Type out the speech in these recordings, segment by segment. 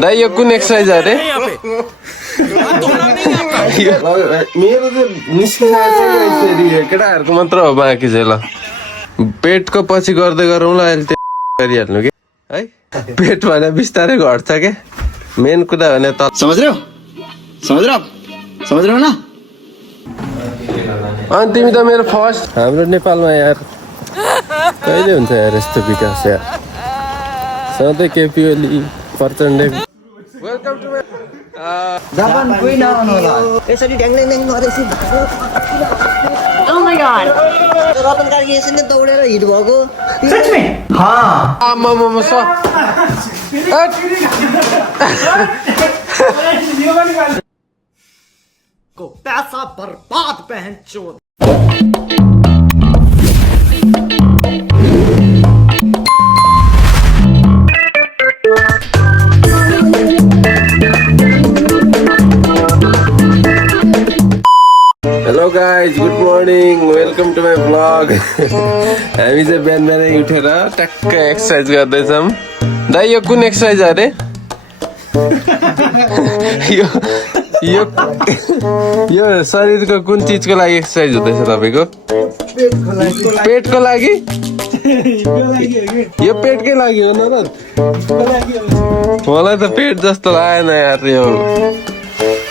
दाइ यो कुन एक्सर्साइज अरे मेरो त निस्किसकेको केटाहरूको मात्र हो बाँकी चाहिँ ल पेटको पछि गर्दै गरौँ ल अहिले त्यो गरिहाल्नु कि है पेट भने बिस्तारै घट्छ क्या मेन कुरा भने त समझ रहे हो ना अनि तिमी त मेरो फर्स्ट हाम्रो नेपालमा यार कहिले हुन्छ यार यस्तो विकास यार सधैँ KP Oli Prachanda welcome to Japan कोही नआउनु होला यसरी ड्याङ गरेपछि Oh my god. Ratan Karki यसरी दौडेर हिट भएको को पैसा बर्बाद बहन चोद hello guys good morning welcome to my vlog हामी चाहिँ बिहान बिहानै उठेर ट्याक्क एक्सर्साइज गर्दैछौँ दाइ यो कुन एक्सर्साइज अरे यो शरीरको कुन चिजको लागि एक्सर्साइज हुँदैछ तपाईँको पेटको लागि यो पेटकै लागि हो न मलाई त पेट जस्तो लागेन यार यो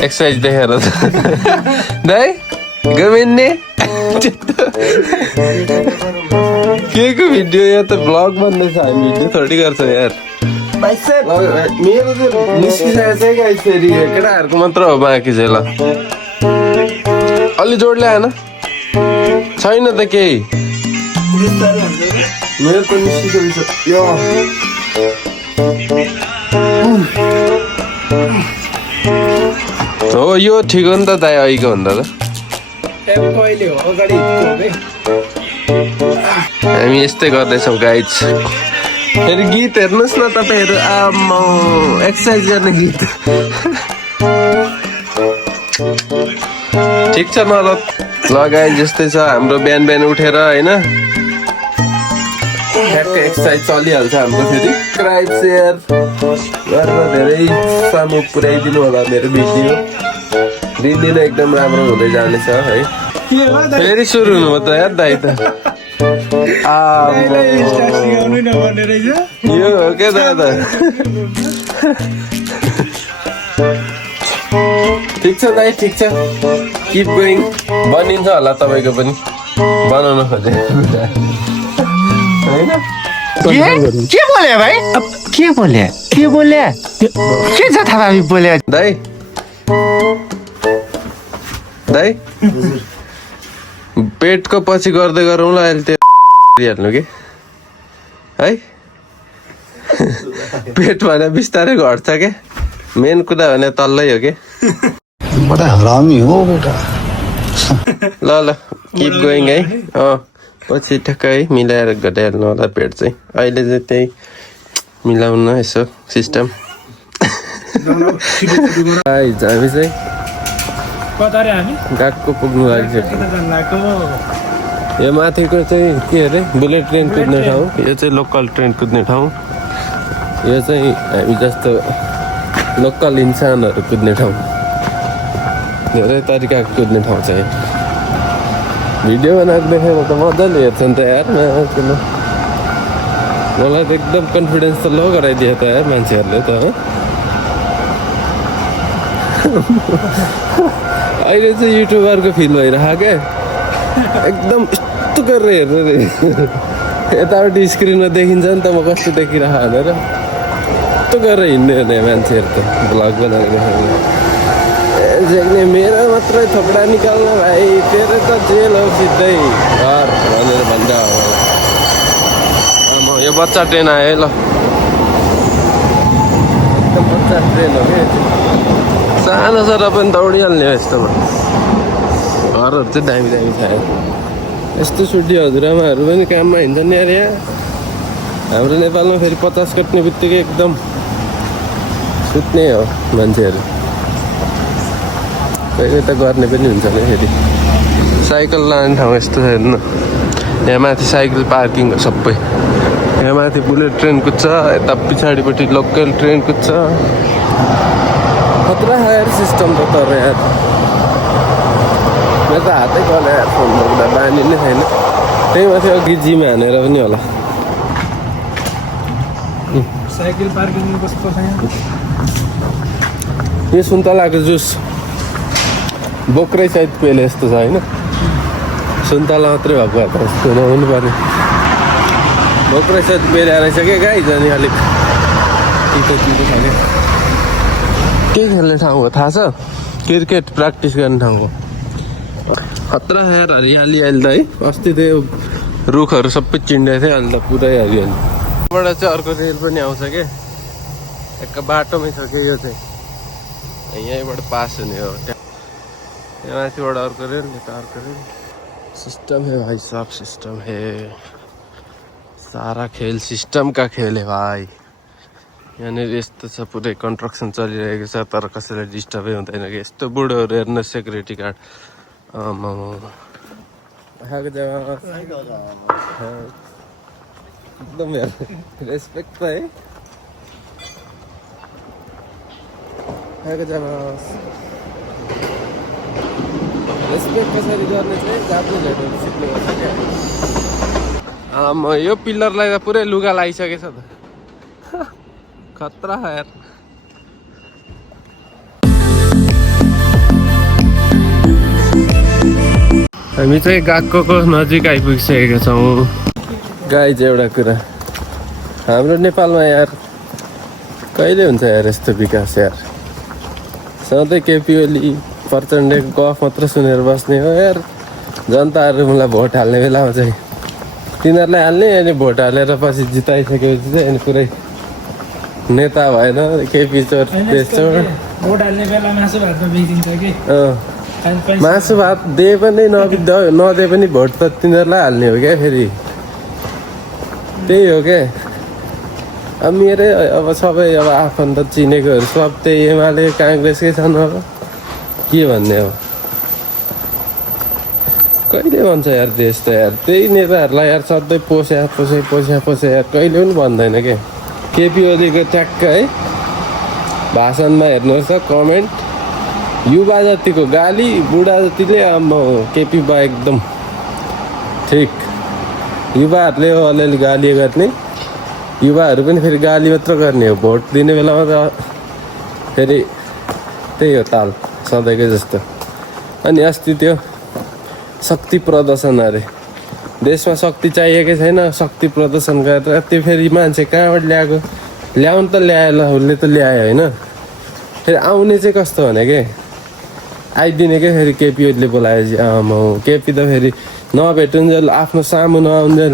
एक्सर्साइज देखेर दाइ गमिन्ने के को भिडियो या त ब्लग भन्दैछ हामी भिडियो थोडी गर्छ यार मेरो त निस्किसकेको छ गाइस फेरि केटाहरूको मात्र हो बाँकी चाहिँ ल अलि जोड ल्याएन छैन त केही मेरो त निस्किसकेको छ यो हो यो ठिक हो नि त दाइ अहिलेको भन्दा त हामी यस्तै गर्दैछौँ गाइज फेरि गीत हेर्नुहोस् न तपाईँहरू आम्मा एक्सर्साइज गर्ने गीत ठिक छ न ल गाइज यस्तै छ हाम्रो बिहान बिहान उठेर होइन ठ्याक्कै एक्सर्साइज चलिहाल्छ हाम्रो फेरि सब्सक्राइब सेयर गरेर धेरै सामु पुर्याइदिनु होला मेरो भिडियो दिनदिन एकदम राम्रो हुँदै जानेछ है फेरि सुरु हुनु हो त यार दाइ त यो हो क्या दादा ठिक छ दाइ ठिक छ किप गोइङ बनिन्छ होला तपाईँको पनि बनाउन खोजे के बोले भाई अब के बोले के जथाभावी बोले दाइ दाइ पेटको पछि गर्दै गरौँ ल अहिले त्यो गरिहाल्नु कि है पेट भने बिस्तारै घट्छ क्या मेन कुरा भने तल्लै हो कि बडा हरामी हो बेटा ल ल किप गोइङ है पछि ठ्याक्कै मिलाएर घटाइहाल्नु होला पेट चाहिँ अहिले चाहिँ त्यही मिलाउन यसो सिस्टम हामी चाहिँ गएको पुग्नु लागिसक्यो यो माथिको चाहिँ के अरे बुलेट ट्रेन कुद्ने ठाउँ यो चाहिँ लोकल ट्रेन कुद्ने ठाउँ यो चाहिँ हामी जस्तो लोकल इन्सानहरू कुद्ने ठाउँ धेरै तरिकाको कुद्ने ठाउँ चाहिँ भिडियो बनाएको देखेको त मजाले हेर्छ नि त यार किन मलाई त एकदम कन्फिडेन्स त लो गराइदियो त यार मान्छेहरूले त अहिले चाहिँ युट्युबरको फिल भइरहेको क्या एकदम यस्तो गरेर हेर्नु रे यतापट्टि स्क्रिनमा देखिन्छ नि त म कस्तो देखिरहेको भनेर यस्तो गरेर हिँड्ने हुने मान्छेहरू त भ्लग बनाएर देखाउने मेरो मात्रै थोपडा निकाल्नु भाइ तेरो त जेल हो सिधै घर भनेर भन्छ म यो बच्चा ट्रेन आयो है ल एकदम बच्चा ट्रेन हो क्या सानो छ र पनि दौडिहाल्ने हो यस्तोमा घरहरू चाहिँ दामी दामी छ यस्तो छुट्टी हजुरआमाहरू पनि काममा हिँड्छन् नि यार यहाँ हाम्रो नेपालमा फेरि 50 कट्ने बित्तिकै एकदम सुत्ने हो मान्छेहरू कहिले त गर्ने पनि हुन्छ नि फेरि साइकल लाने ठाउँ यस्तो छ हेर्नु यहाँ माथि साइकल पार्किङ हो सबै यहाँ माथि बुलेट ट्रेन कुद्छ यता पछाडिपट्टि लोकल ट्रेन कुद्छ खतरा यार सिस्टम त तर यार मेरो त हातै गल्यो यार फोन बोक्दा बानी नै छैन त्यही माथि अघि जिमा हानेर पनि होला साइकल पार्किङ कस्तो छ यो सुन्तलाको जुस बोक्रै सहित पेले यस्तो छ होइन सुन्तला मात्रै भएको भए त यस्तो नहुनु पर्ने बोक्रै सहित पेले रहेछ क्या गाई जाने अलिक तितो तितो छ क्या के खेल्ने ठाउँ हो थाहा छ क्रिकेट प्र्याक्टिस गर्ने ठाउँ हो खतरा यार हरियाली अहिले त है अस्ति त्यो रुखहरू सबै चिन्डे थियो अहिले त पुरै हरियाली बाट चाहिँ अर्को रेल पनि आउँछ क्या एक बाटोमै छ क्या यो चाहिँ यहीँबाट पास हुने हो यहाँ माथिबाट अर्को रेल यता अर्को रेल सिस्टम है भाई साहब सिस्टम है सारा खेल सिस्टम का खेल है भाइ यहाँनिर यस्तो छ पुरै कन्स्ट्रक्सन चलिरहेको छ तर कसैलाई डिस्टर्बै हुँदैन कि यस्तो बुढोहरू हेर्नु सेक्युरिटी गार्ड एकदम रेस्पेक्ट त है रेस्पेक्ट कसरी गर्ने चाहिँ जाप्नु भेटेर सिक्नुपर्छ क्या यो पिल्लरलाई त पुरै लुगा लगाइसकेछ त खतरा यार हामी चाहिँ गएको नजिक आइपुगिसकेका छौँ गाई चाहिँ एउटा कुरा हाम्रो नेपालमा यार कहिले हुन्छ यार यस्तो विकास यार सधैँ केपी ओली प्रचण्डको गफ मात्र सुनेर बस्ने हो यार जनताहरू मलाई भोट हाल्ने बेलामा चाहिँ तिनीहरूलाई हाल्ने अनि भोट हालेर पछि जिताइसकेपछि चाहिँ अनि पुरै नेता भएन केपी चोर देश चोर भोट हाल्ने बेला मासु भात बेचिन्छ कि मासु भात दिए पनि नदिए पनि भोट त तिनीहरूलाई हाल्ने हो क्या फेरि त्यही हो क्या अब मेरै अब सबै अब आफन्त चिनेकोहरू सब त्यही एमाले काङ्ग्रेसकै छन् अब के भन्ने हो कहिले भन्छ यार देश त यार त्यही नेताहरूलाई यार सधैँ पोस्या यार कहिले पनि भन्दैन क्या केपी ओलीको ट्याक्क है भाषणमा हेर्नुहोस् त कमेन्ट युवा जतिको गाली बुढा जतिले केपी बा एकदम ठिक युवाहरूले अलिअलि गाली गर्ने युवाहरू पनि फेरि गाली मात्र गर्ने हो भोट दिने बेलामा त फेरि त्यही हो ताल सधैँको जस्तो अनि अस्ति त्यो शक्ति प्रदर्शन अरे देशमा शक्ति चाहिएकै छैन शक्ति प्रदर्शन गरेर त्यो फेरि मान्छे कहाँबाट ल्याएको ल्याउनु त ल्यायो उसले त ल्यायो होइन फेरि आउने चाहिँ कस्तो भने के आइदिने क्या फेरि केपी ओलीले बोलाएपछि केपी त फेरि नभेटुन्जेल आफ्नो सामु नआउन्जेल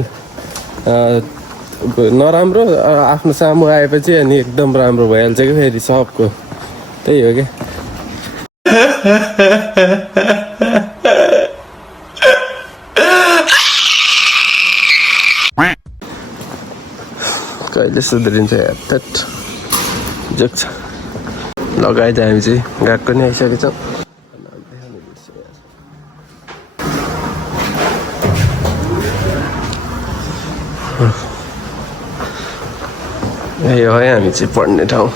नराम्रो आफ्नो सामु आएपछि अनि एकदम राम्रो भइहाल्छ क्या फेरि सबको त्यही हो क्या कहिले सुध्रिन्छ यार थेट जोक छ लगाइ चाहिँ हामी चाहिँ गएको नि आइसकेको छौँ यो है हामी चाहिँ पढ्ने ठाउँ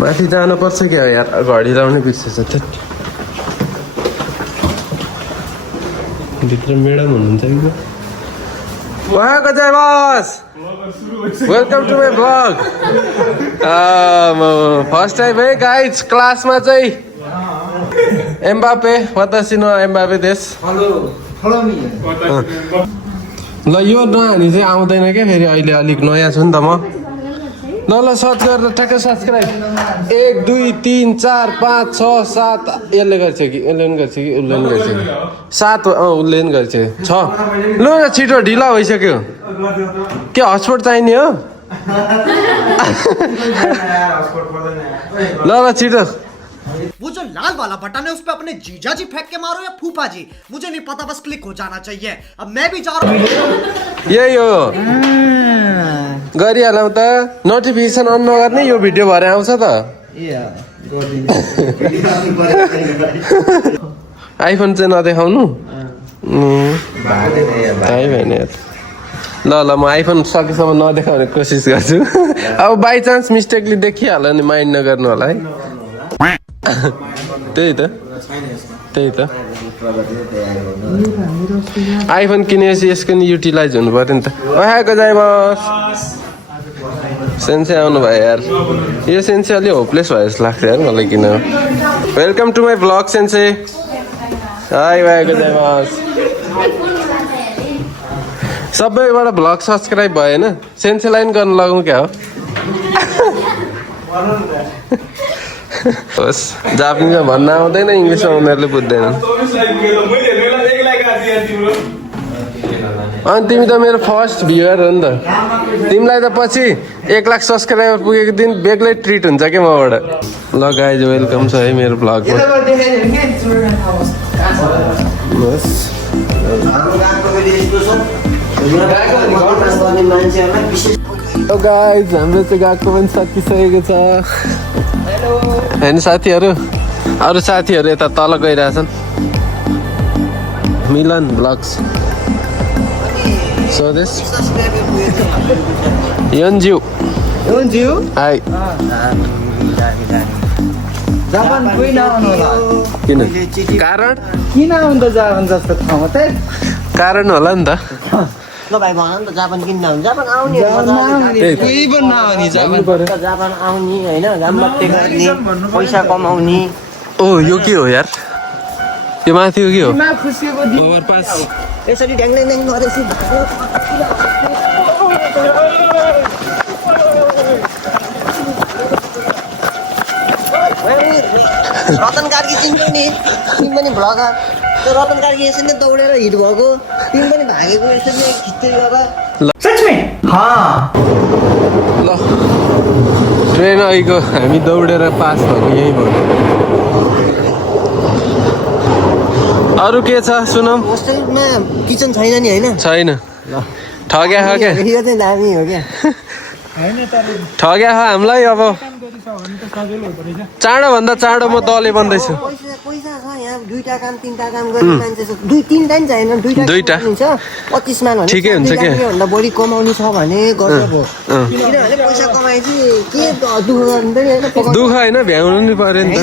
माथि जानुपर्छ क्या यार घडी लाउने बिर्सेछ थेट भित्र म्याडम हुनुहुन्छ कि उहाँको जय बस welcome to my blog first time है गाइज क्लासमा चाहिँ एम्बापे वतासी नो एम्बापे देश ल यो नहानी चाहिँ आउँदैन क्या फेरि अहिले अलिक नयाँ छु नि त म ल सर्च गरेर ठ्याक्कै सब्सक्राइब 1 2 3 4 5 6 7 यसले गर्छ कि उसले पनि गर्छ कि उसले पनि गर्छ कि 7 उसले पनि गर्छ 6 ल न छिटो ढिला भइसक्यो के हटस्पट चाहिने हो ल छिटो वो जो लाल वाला बटन है उस पे अपने जीजा जी फेंक के मारो या फूफा जी मुझे नहीं पता बस क्लिक हो जाना चाहिए अब मैं भी जा रहा हूँ यही हो गरिहालौँ त नोटिफिकेसन अन नगर्ने यो भिडियो भएर आउँछ त आइफोन चाहिँ नदेखाउनु भएन ल ल म आइफोन सकेसम्म नदेखाउने कोसिस गर्छु अब बाई चान्स मिस्टेकली देखिहाल्यो भने माइन्ड नगर्नु होला है त्यही त आइफोन किनेपछि यसको नि युटिलाइज हुनु पर्यो नि त ओहाको जाइ बस सेन्से आउनु भयो यार यो सेन्से अलि होपलेस भयो जस्तो लाग्छ यार मलाई किन वेलकम टु माई भ्लग सेन्से हाई भएको जाइ बस सबैबाट भ्लग सब्सक्राइब भयो होइन सेन्सेलाई पनि गर्नु लगाउँ क्या हो होस् जापानिजमा भन्न आउँदैन इङ्ग्लिसमा उनीहरूले बुझ्दैनन् अनि तिमी त मेरो फर्स्ट भ्युवर हो नि त तिमीलाई त पछि 1 लाख सब्सक्राइबर पुगेको दिन बेग्लै ट्रिट हुन्छ क्या मबाट ल गाइज वेलकम छ है मेरो भ्लगमा गाइज हाम्रो चाहिँ गएको पनि सकिसकेको छ होइन साथीहरू अरू साथीहरू यता तल गइरहेछन् मिलन ब्लग्स स्वदेश यन्ज्यू हाई जापान कोही नआउनु होला किन कारण किन आउनु त जापान जस्तो ठाउँमा त कारण होला नि त ल भाइ भन नि त जापान किन नआउने जापान आउने कोही पनि नआउने जापान जापान आउने होइन घामबत्ती गर्ने पैसा कमाउने ओ यो के हो यार यो माथि हो के हो ओभरपास यसरी ड्याङ गरेपछि रतन कार्की चिन्छौ नि तिमी पनि भ्लगर त्यो रतन कार्की यसरी नै दौडेर हिट भएको तिमी पनि भागेको यसरी नै खिच्दै गरेर ल ट्रेन अहिलेको हामी दौडेर पास भएको यहीँ भयो अरू के छ सुनौँ होस्टेलमा किचन छैन नि होइन छैन ठग्या हो क्या यो चाहिँ दामी हो क्या ठग्या हो हामीलाई अब चाँडोभन्दा चाँडो म दले बन्दैछु पैसा छ यहाँ 2टा काम 3टा काम गर्ने मान्छे छ 2-3 टाइम चाहिएन 2टा हुन्छ 25 मान भने ठिकै हुन्छ के भन्दा बढी कमाउने छ भने गर्छ भो किनभने पैसा कमाएपछि के दुःख गर्दैन हैन दुःख होइन भ्याउनु नि पर्यो नि त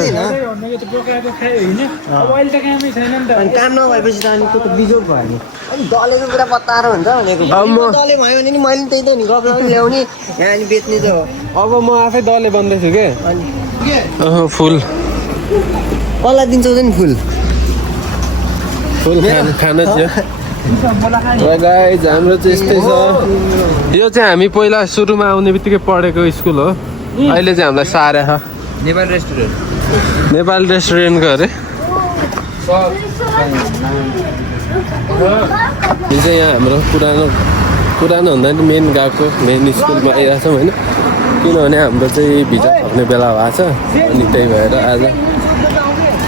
अनि काम नभएपछि त अनि त्यो त बिजोग भयो नि अनि दलेको पुरा पत्तारो हुन्छ भनेको दले भयो भने नि मैले त्यही त नि गफला पनि ल्याउने यहाँ अनि बेच्ने त हो अब म आफै दले बन्दैछु के अनि फुल कसलाई दिन्छौ नि फुल खान थियो गाइज हाम्रो चाहिँ यस्तै छ यो चाहिँ हामी पहिला सुरुमा आउने बित्तिकै पढेको स्कुल हो अहिले चाहिँ हामीलाई सारे छ नेपाल रेस्टुरेन्टको अरे यो चाहिँ यहाँ हाम्रो पुरानो भन्दा नि मेन गएको मेन स्कुलमा आइरहेको छौँ होइन किनभने हाम्रो चाहिँ भिजा थप्ने बेला भएको छ अनि त्यही भएर आज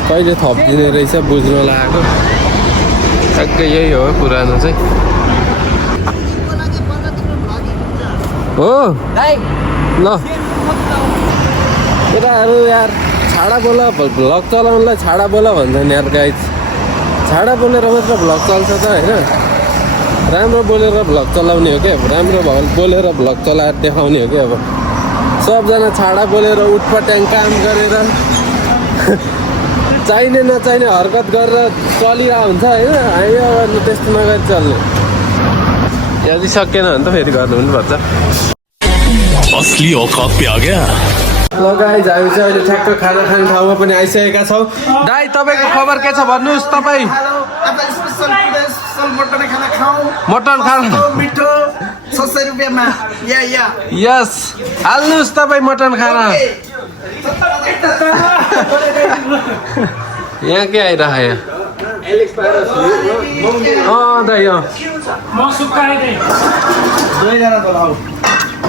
कहिले थपिदिने रहेछ बुझ्न लागेको ठ्याक्कै यही हो पुरानो चाहिँ हो ल केटाहरू यार छाडा बोला भ्लग चलाउनुलाई छाडा बोला भन्छन् यार गाइज छाडा बोलेर मात्र भ्लग चल्छ त होइन राम्रो बोलेर भ्लग चलाउने हो क्या राम्रो बोलेर भ्लग चलाएर देखाउने हो क्या अब सबजना छाडा बोलेर उठपट्याङ काम गरेर चाहिने नचाहिने हरकत गरेर चलिरहेको हुन्छ होइन हामी अब त्यस्तो नगरी चल्ने यदि सकेन भने त फेरि गर्नु पनि पर्छ असली औकात पे आ गया ल गाइज हामी चाहिँ अहिले ठ्याक्क खाना खाने ठाउँमा पनि आइसकेका छौँ दाइ तपाईँको खबर के छ भन्नुहोस् तपाईँ मटन खाना मिठो 600 रुपियाँमा यस हाल्नुहोस् तपाईँ मटन खाना यहाँ के आइरह यहाँ दाइ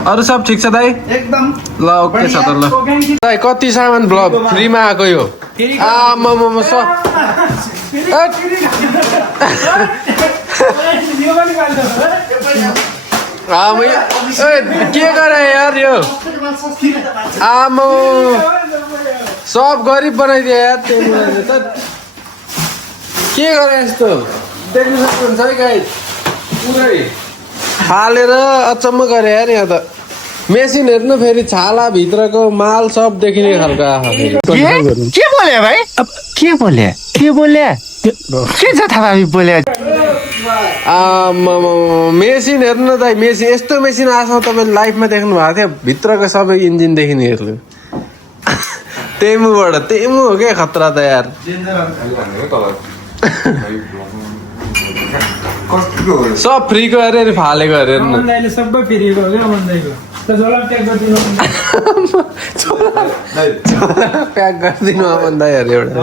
अरू सब ठिक छ दाइ एकदम ल ओके छ त ल दाइ कति सामान ब्लग फ्रीमा आएको यो आमामा सब के गरे यार यो आमा सब गरिब बनाइदियो यार के गरे यस्तो देख्नु सक्नुहुन्छ है गाइस पुरै फालेर अचम्म गरे यार यहाँ त मेसिन हेर्नु फेरि छाला भित्रको माल सब देखिने खालको आहा फेरि के बोले भाइ अब के बोले के जथाभावी बोले मेसिन हेर्नु त मेसिन यस्तो मेसिन आजसम्म तपाईँले लाइफमा देख्नु भएको थियो भित्रको सबै इन्जिन देखिने हेर्नु तेमु हो क्या खतरा त यार सब फ्रीको अरे फालेको अरे अमन दाइले सबै फेरिएको हो क्या अमन दाइको त झोला प्याक गरिदिनु प्याक गरिदिनु अमन दाइहरू एउटा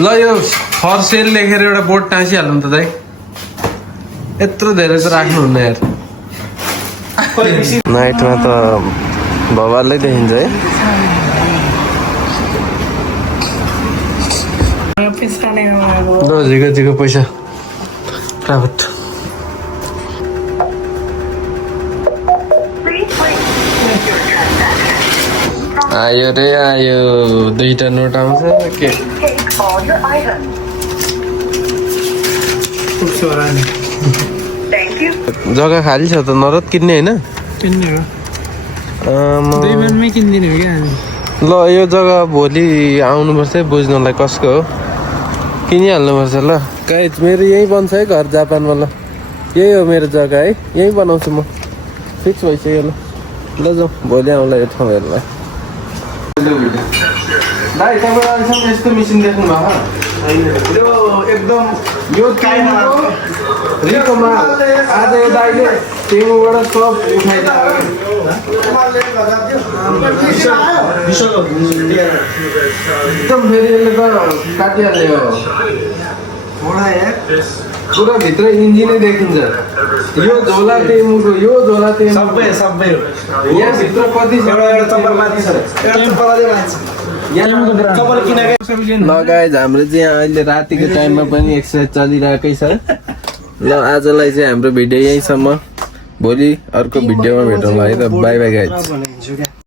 ल यो फर सेल लेखेर एउटा बोर्ड टाँसिहाल्नु त दाइ यत्रो धेरै त राख्नुहुन्न यार नाइटमा त भवालै देखिन्छ है झिको पैसा प्राइभेट आयो रे आयो 2टा नोट आउँछ के जग्गा खाली छ त नरद किन्ने होइन किन्ने हो 2 मनमै किनिदिने हो क्या हामी ल यो जग्गा भोलि आउनुपर्छ है बुझ्नलाई कसको हो किनिहाल्नुपर्छ ल गाइज मेरो यहीँ बन्छ है घर जापानमा ल यही हो मेरो जग्गा है यहीँ बनाउँछु म फिक्स भइसक्यो ल जाउँ भोलि आउँला यो ठाउँ हेर्नुलाई भाइ तपाईँ अहिलेसम्म यस्तो मेसिन देख्नु भएको एकदम यो रिकोमा आज यो दाइले टेमुबाट सब एकदम फेरि यसले त काटिहाल्यो पुरा भित्र इन्जिनै देखिन्छ यो झोला टेमुको यो झोला टेमु सबै यहाँभित्र कति ल गाइज हाम्रो चाहिँ अहिले रातिको टाइममा पनि एक्सर्साइज चलिरहेकै छ ल आजलाई चाहिँ हाम्रो भिडियो यहीँसम्म भोलि अर्को भिडियोमा भेटौँला है त बाई बाई गाइज